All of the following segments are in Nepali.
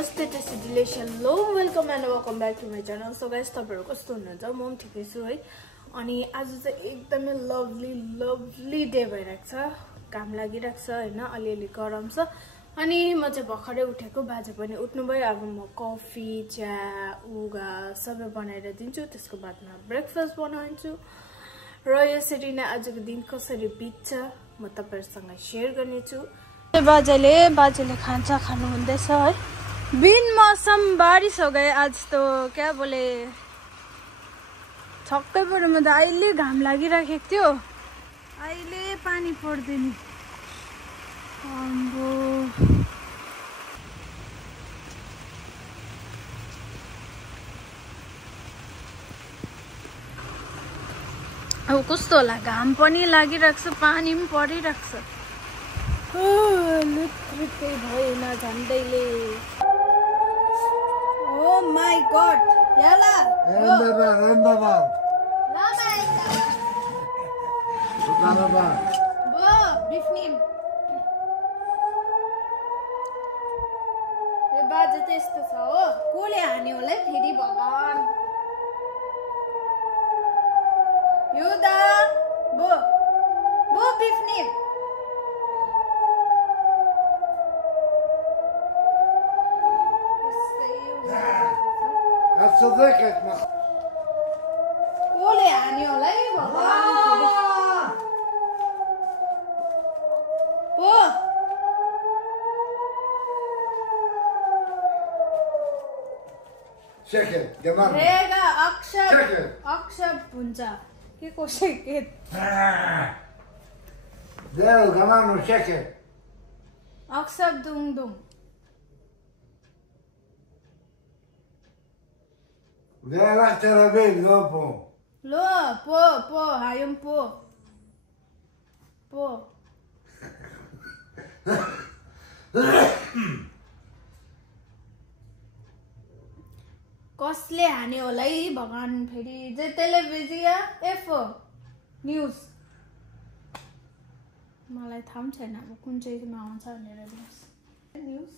नमस्ते tasty delicious hello welcome and welcome back to my channel. So guys तपाईहरु कस्तो हुनुहुन्छ? म पनि ठिकै छु है। अनि आज चाहिँ एकदमै लभली डे भइरहेको छ, काम लागिरहेको छ हैन, अलिअलि गरम छ। अनि म चाहिँ भर्खरै उठेको, बाजे पनि उठ्नु भयो। अब म कफी चिया उगा सबै बनाएर दिन्छु, त्यसको बादमा ब्रेकफास्ट बनाउँछु र यसरी नै आजको दिन कसरी बित्छ म तपाईहरुसँग शेयर गर्नेछु। बाजेले खाना खानु हुँदैछ है। बिन मौसम बारिश हो गए आज तो क्या बोले, छक्कै पऱ्यो म त। अहिले घाम लागिराखेको थियो, अहिले पानी पर्दैन। अब कस्तो होला, घाम पनि लागिरहेको छ, पानी पनि परिरहेको छ। लुत्रुकै भएन झन्डैले। ओ माई गॉड याला यो बाजे चाहिँ यस्तो छ हो, कोले हान्यो होला फेरि भगवान। यो दा बो बिफ्नी कोले हान्यो होला है भगवान। अक्षर हुन्छ के को सेकेट अक्षर दुङ Lo, po, hayong po. कसले हान्यो होला है भगवान। फेरि चाहिँ टेलिभिजन एफओ न्यूज, मलाई थाहा पनि छैन अब कुन चाहिँमा आउँछ भनेर। न्यूज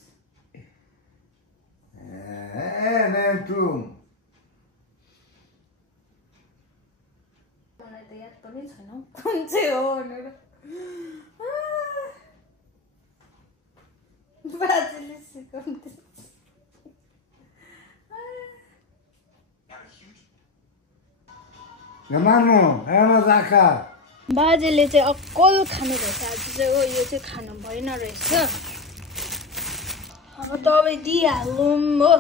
मलाई त याद पनि छैन कुन चाहिँ हो भनेर। बाजेले सिकाउँदै बाजेले चाहिँ अक्कल खानु रहेछ आज चाहिँ हो। यो चाहिँ खानु भएन रहेछ, अब दबाई दिइहालौँ हो।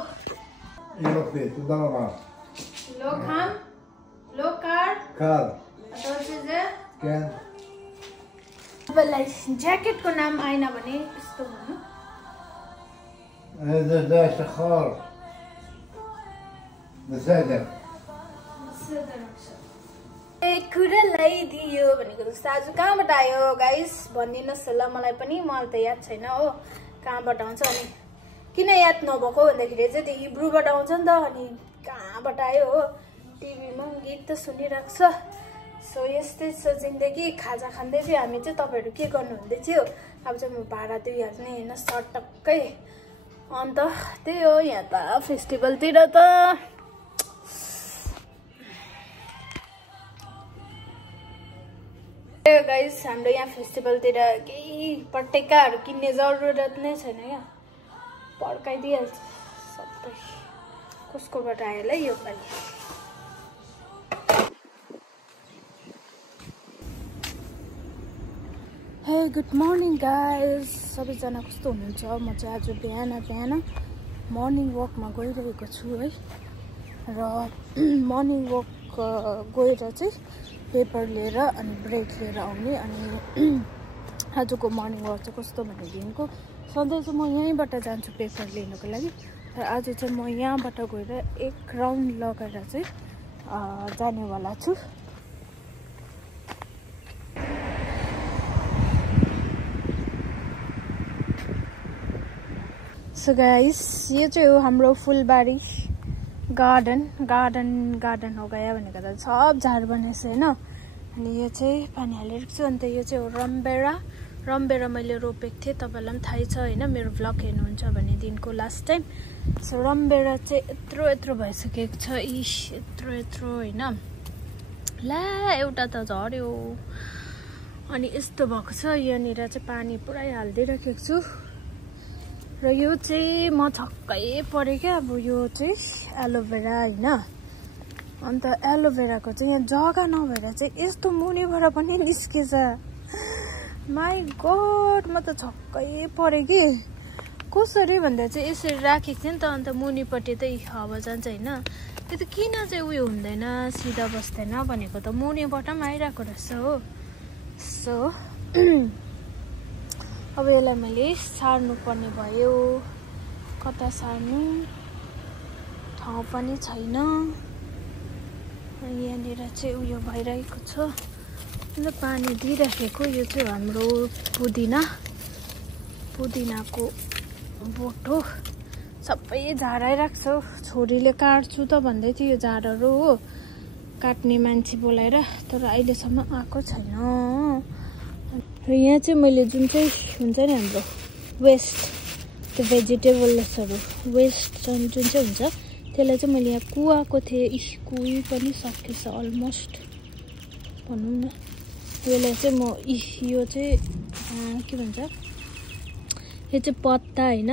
लो खाम लो कार तपाईँलाई ज्याकेटको नाम आएन भने यस्तो भन्नु। कुरा लगाइदियो भनेको जस्तो आज कहाँबाट आयो गाइस भनिदिनुहोस् ल मलाई पनि, मलाई त याद छैन हो कहाँबाट आउँछ। अनि किन याद नभएको भन्दाखेरि चाहिँ त्यो हिब्रूबाट आउँछ नि त, अनि कहाँबाट आयो हो। टिभीमा पनि गीत त सुनिरहेको छ। सो यस्तै छ जिन्दगी। खाजा खाँदै थियो हामी चाहिँ। तपाईँहरू के गर्नुहुँदै थियो? अब चाहिँ म भाडा दिइहाल्ने होइन सटक्कै। अन्त त्यही हो, यहाँ त फेस्टिभलतिर त गाइस हाम्रो यहाँ फेस्टिभलतिर केही पटेकाहरू किन्ने जरुरत नै छैन क्या, पड्काइदिइहाल्छ सबै। कसकोबाट आयो होला यो पालि। हे गुड मर्निङ गाइस, सबैजना कस्तो हुनुहुन्छ? म चाहिँ आज बिहान मर्निङ वकमा गइरहेको छु है। र मर्निङ वक गएर चाहिँ पेपर लिएर अनि ब्रेड लिएर आउने। अनि आजको मर्निङ वक चाहिँ कस्तो भनेदेखिको, सधैँ चाहिँ म यहीँबाट जान्छु पेपर लिनको लागि, तर आज चाहिँ म यहाँबाट गएर एक राउन्ड लगाएर चाहिँ जानेवाला छु। सो गाइस यो चाहिँ हो हाम्रो फुलबारी गार्डन हो गया भनेको त सब झार बनेछ हैन। अनि यो चाहिँ पानी हालेको छु। अन्त यो चाहिँ हो रमबेरा मैले रोपेको थिएँ, तपाईलाई पनि थाहै छ हैन, मेरो भ्लग हेर्नुहुन्छ भने दिनको लास्ट टाइम। सो रमभेडा चाहिँ यत्रो भइसकेको छ इस यत्रो होइन ला एउटा त झर्यो अनि यस्तो भएको छ यहाँनिर चाहिँ पानी पुरै हालिदिइराखेको छु र यो चाहिँ म छक्कै परेँ क्या अब यो चाहिँ एलोभेरा होइन अन्त एलोभेराको चाहिँ यहाँ जग्गा नभएर चाहिँ यस्तो मुनिबाट पनि निस्केछ माई गड म त छक्कै परेँ कि कसरी भन्दा चाहिँ यसरी राखेको थिएँ नि त अन्त मुनिपट्टि त हावा जान्छ होइन त्यो त किन चाहिँ उयो हुँदैन सिधा बस्दैन भनेको त मुनिबाट पनि आइरहेको रहेछ हो सो अब यसलाई मैले सार्नु पर्ने भयो कता सार्नु ठाउँ पनि छैन यहाँनिर चाहिँ उयो भइरहेको छ अन्त पानी दिइराखेको यो चाहिँ हाम्रो पुदिनाको बोट हो सबै झाराइरहेको छ छोरीले काट्छु त भन्दै थियो यो झारहरू हो काट्ने मान्छे बोलाएर तर अहिलेसम्म आएको छैन र यहाँ चाहिँ मैले जुन चाहिँ हुन्छ नि हाम्रो वेस्ट त्यो भेजिटेबल्सहरू वेस्ट जुन चाहिँ हुन्छ त्यसलाई चाहिँ मैले यहाँ कुवाको थिएँ कुही पनि सकेछ अलमोस्ट भनौँ न यसलाई चाहिँ म यो चाहिँ के भन्छ यो चाहिँ पत्ता होइन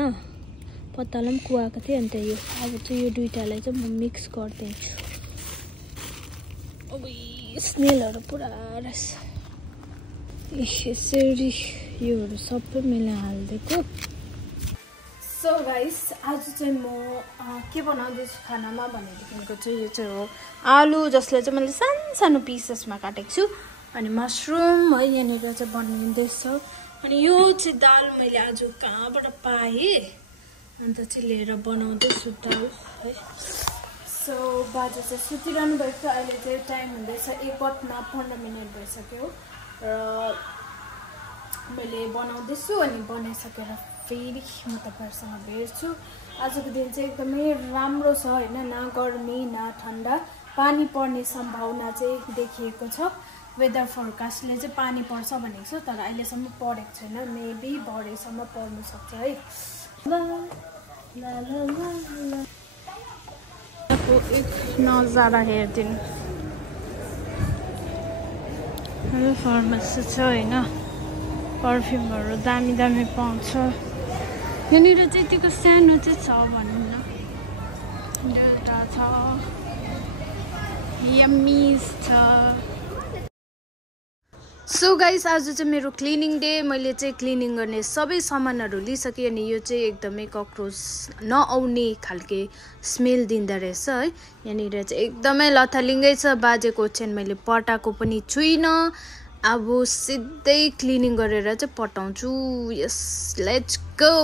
पत्तालाई पनि कुवाएको थिएँ अन्त यो अब चाहिँ यो दुइटालाई चाहिँ म मिक्स गरिदिन्छु अब स्मेलहरू पुरा रहेछ यसरी योहरू सबै मैले हालिदिएको सो गाइस आज चाहिँ म के बनाउँदैछु खानामा भनेदेखिको चाहिँ यो चाहिँ हो आलु जसलाई चाहिँ मैले सानो पिसेसमा काटेको छु अनि मसरुम है यहाँनिर चाहिँ बनिँदैछ अनि यो चाहिँ दाल मैले आज कहाँबाट पाएँ अन्त चाहिँ लिएर बनाउँदैछु दाल है सो बाजे चाहिँ सुतिरहनु भएको छ अहिले चाहिँ टाइम हुँदैछ 1:15 भइसक्यो र मैले बनाउँदैछु अनि बनाइसकेर फेरि म तपाईँहरूसँग भेट्छु आजको दिन चाहिँ एकदमै राम्रो छ होइन न गर्मी न ठन्डा पानी पर्ने सम्भावना चाहिँ देखिएको छ वेदर फोरकास्टले चाहिँ पानी पर्छ भनेको छ तर अहिलेसम्म परेको छैन मेबी भरेसम्म पर्नु सक्छ है एक नजारा हेरिदिनु फार्मेसी छ होइन पर्फ्युमहरू दामी पाउँछ यहाँनिर चाहिँ यतिको सानो चाहिँ छ भनौँ न डेल्टा छ यम्मीज छ सो गाइस आज चाहिँ मेरो क्लिनिङ डे मैले चाहिँ क्लिनिङ गर्ने सबै सामानहरू लिइसकेँ अनि यो चाहिँ एकदमै कक्रोच नआउने खालके स्मेल दिँदो रहेछ है यहाँनिर चाहिँ एकदमै लथालिङ्गै छ बाजेको ओछ्यान मैले पटाएको पनि छुइनँ अब सिधै क्लिनिङ गरेर चाहिँ पटाउँछु यस लेट्स गो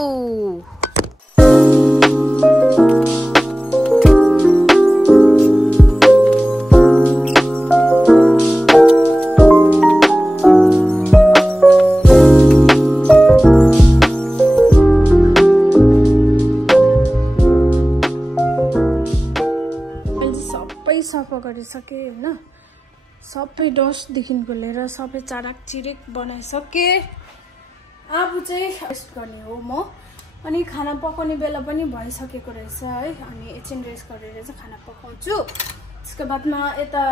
सफा गरिसकेँ होइन सबै डस्टदेखिको लिएर सबै चाराक चिरिक बनाइसकेँ अब चाहिँ रेस्ट गर्ने हो म अनि खाना पकाउने बेला पनि भइसकेको रहेछ है अनि एकछिन रेस्ट गरेर चाहिँ खाना पकाउँछु त्यसको बादमा यता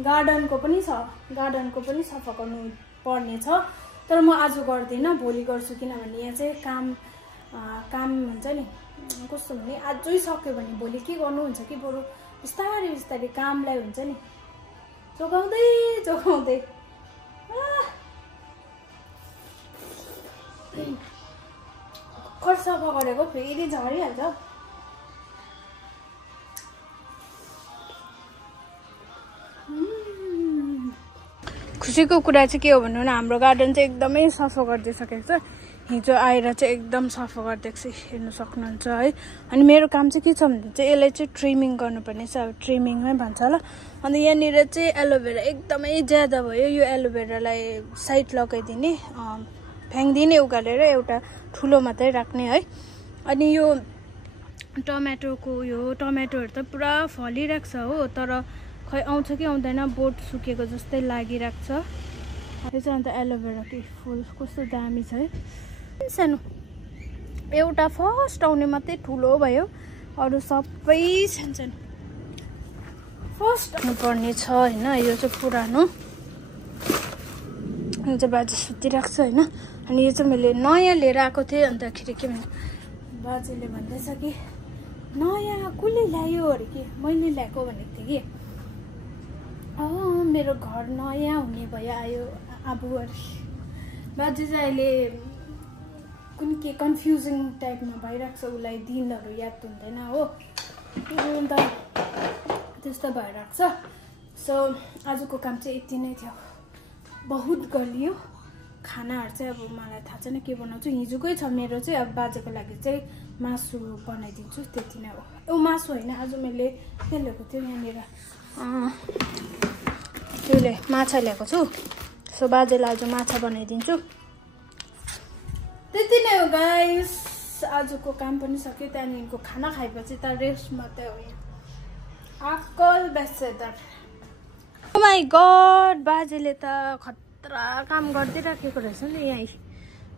गार्डनको पनि सफा गर्नु पर्ने छ तर म आज गर्दिनँ भोलि गर्छु किनभने यहाँ चाहिँ काम हुन्छ नि कस्तो भने आजै सक्यो भने भोलि के गर्नुहुन्छ कि बरु बिस्तारै कामलाई हुन्छ नि जोगाउँदै खर सफा गरेको फेरि झरिहाल्छ खुसीको कुरा चाहिँ के हो भन्नु न हाम्रो गार्डन चाहिँ एकदमै सफा गरिदिइसकेको छ हिजो आएर चाहिँ एकदम सफा गरिदिएको छ हेर्नु सक्नुहुन्छ है अनि मेरो काम चाहिँ के छ भने चाहिँ यसलाई चाहिँ ट्रिमिङ गर्नुपर्ने छ अब ट्रिमिङमै भन्छ होला अनि यहाँनिर चाहिँ एलोभेरा एकदमै ज्यादा भयो यो एलोभेरालाई साइड लगाइदिने फ्याँक्दिने उकालेर एउटा ठुलो मात्रै राख्ने है अनि यो टमाटोहरू त पुरा फलिरहेको छ हो तर खै आउँछ कि आउँदैन बोट सुकेको जस्तै लागिरहेको छ यो चाहिँ अन्त एलोभेरा कि फुल कस्तो दामी छ है सानो एउटा फर्स्ट आउने मात्रै ठुलो भयो, अरू सबै सानसानो। फर्स्ट आउनुपर्ने छ होइन, यो चाहिँ पुरानो, यो चाहिँ बाजे सुतिरहेको छ होइन। अनि यो चाहिँ मैले नयाँ लिएर आएको थिएँ, अन्तखेरि के भन्छ बाजेले भन्दैछ कि नयाँ कसले ल्यायो अरे कि मैले ल्याएको भनेको थिएँ कि मेरो घर नयाँ हुने भयो आयो अब अरे। बाजे चाहिँ अहिले कुन के कन्फ्युजिङ टाइपमा भइरहेको छ, उसलाई दिनहरू याद हुँदैन हो, अन्त त्यस्तो भइरहेको छ। सो आजको काम चाहिँ यति नै थियो, बहुत गलियो। खानाहरू चाहिँ अब मलाई थाहा छैन के बनाउँछु, हिजोकै छ मेरो चाहिँ। अब बाजेको लागि चाहिँ मासु बनाइदिन्छु, त्यति नै हो। मासु होइन, आज मैले के ल्याएको थिएँ यहाँनिर, त्यसले माछा ल्याएको छु। सो बाजेलाई आज माछा बनाइदिन्छु, त्यति नै हो गाइस। आजको काम पनि सक्यो, त्यहाँदेखिको खाना खाएपछि त रेस्ट मात्रै हो। आकल बेसेदर, ओ माई गड, बाजेले त खतरा काम गरिदिइराखेको रहेछ नि। यहीँ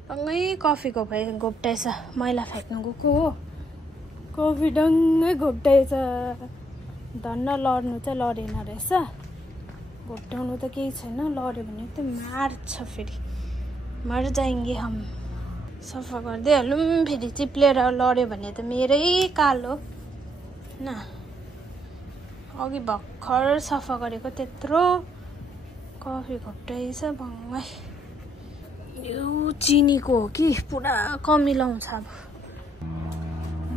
डङ्गै कफी घोप्टाएछ, मैला फ्याँक्नु गएको हो, कफी डङ्गै घोप्टाएछ। धन्न लड्नु चाहिँ लडेन रहेछ, घोप्टाउनु त केही छैन, लड्यो भने त मार्छ, फेरि मर जाएंगे हम। सफा गरिदिइहालौँ, फेरि चिप्लेर लड्यो भने त मेरै काल हो न। अघि भर्खर सफा गरेको त्यत्रो कफी घोप्टाएछ भङ्गै। यो चिनीको हो कि पुरा कमिलाउँछ। अब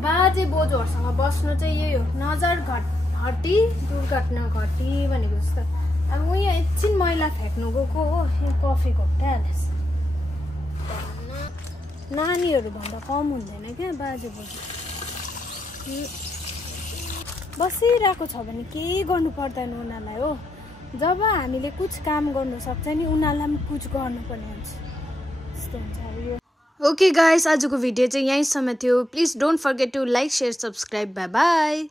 बाजे बोजूहरूसँग बस्नु चाहिँ यही हो, नजर घटी दुर्घटना घटी भनेको जस्तो। अब म यहाँ एकछिन मैला फ्याँक्नु गएको हो, यहाँ कफी घोप्टाइहालेछ। नानीहरू भन्दा कम हुँदैन क्या बाजे बोजू। बसिरहेको छ भने केही गर्नु पर्दैन उनीहरूलाई हो। जब हामीले कुछ काम गर्नु सक्छ नि, उनीहरूलाई पनि कुछ गर्नुपर्ने हुन्छ, त्यस्तो हुन्छ अब यो। ओके गाइस, आजको भिडियो चाहिँ यहीँसम्म थियो। Please don't forget to like, share, subscribe. Bye by.